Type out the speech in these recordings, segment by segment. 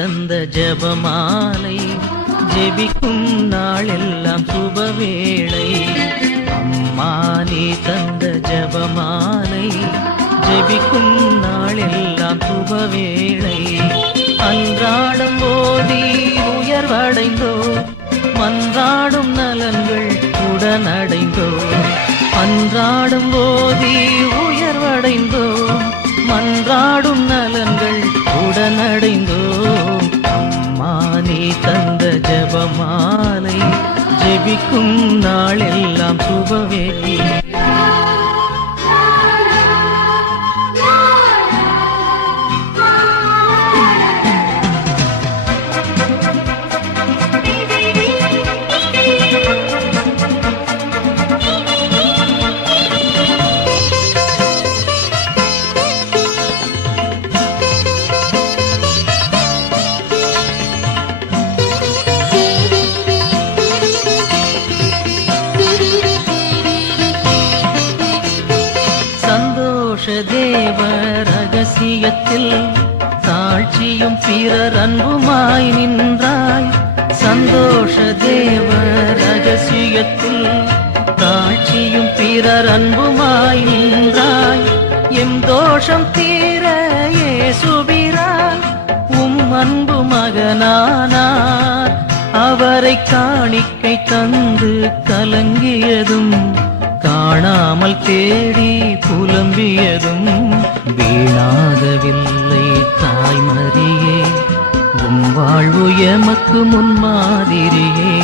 தந்த ஜெபமாலை ஜெபிக்கும் நாளெல்லாம் சுபவேளை. அம்மா நீ தந்த ஜெபமாலை ஜெபிக்கும் நாளெல்லாம் சுபவேளை. அன்றாடம் ஓதி உயர்வடைந்தோ மன்றாடும் நலன்கள் உடனடைந்தோ. அன்றாடம் ஓதி உயர்வடைந்தோ மன்றாடும் நலன்கள் உடனடைந்தோம். அம்மா நீ தந்த ஜெபமாலை ஜெபிக்கும் நாளெல்லாம் சுபவேளை. தேவ ரகசியத்தில் தாழ்ச்சியும் பிறர் அன்புமாய் நின்றாய். சந்தோஷ தேவ ரகசியத்தில் தாழ்ச்சியும் பிறர் அன்புமாய் நின்றாய். எம் தோஷம் தீர இயேசுபிரான் அன்பு மகனானார். அவரை காணிக்கை தந்து கலங்கியதும் காணாமல் தேடி புலம்பியதும் வீணாகவில்லை தாய்மரியே. வாழ்வு எமக்கு முன்மாதிரியே.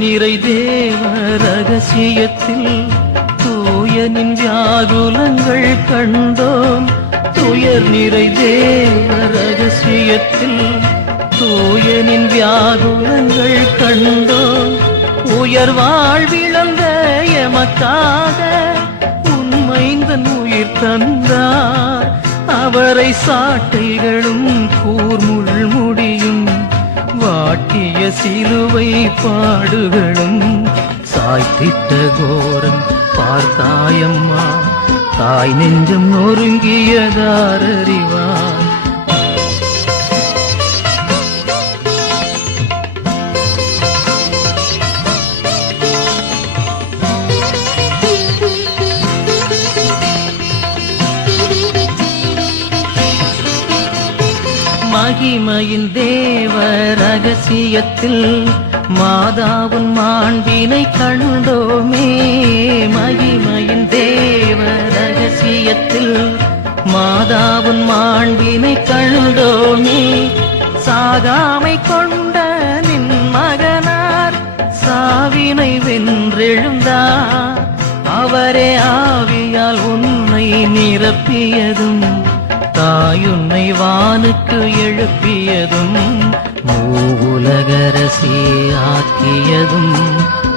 நிறை தேவ ரகசியத்தில் தூயனின் வியாகுலங்கள் கண்டோம். துயர் நிறை தேவ ரகசியத்தில் தூயனின் வியாகுலங்கள் கண்டோம். உயர் வாழ்விழந்த எமக்காக உண்மைந்தன் உயிர் தந்தார். அவரை சாட்டைகளும் கூர்முள் முடியும் வாட்டிய சிலுவை பாடுகளும் சாய்த்திட்ட கோரம் பார்த்தாயம்மா. தாய் நெஞ்சம் நொறுங்கியதார் அறிவார். மகிமையின் தேவ ரகசியத்தில் மாதாவுன் மாண்பினை கண்டோமே. மகிமையின் தேவ ரகசியத்தில் மாதாவுன் மாண்பினை கண்டோமே. சாகாமை கொண்ட நின் மகனார் சாவினை வென்றெழுந்தார். அவரே ஆவியால் உன்னை நிரப்பியதும் தாயுன்னை வானுக்கு எழுப்பியதும் மூவுலகரசி ஆக்கியதும்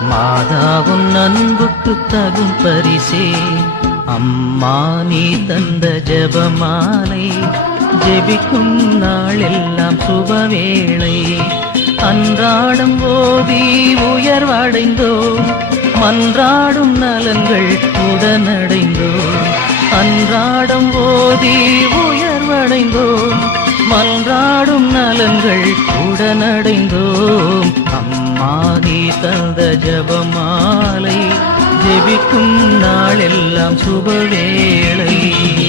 மாதாவுன் அன்புக்கு தகும் பரிசே. அம்மா நீ தந்த ஜெபமாலை ஜெபிக்கும் நாளெல்லாம் சுபவேளை. அன்றாடம் ஓதி உயர்வடைந்தோ மன்றாடும் நலன்கள் உடனடைந்தோ. அன்றாடம் ஓதி உயர்வடைந்தோம் மன்றாடும் நலன்கள் உடனடைந்தோம். அம்மா நீ தந்த ஜெபமாலை ஜெபிக்கும் நாளெல்லாம் சுபவேளை.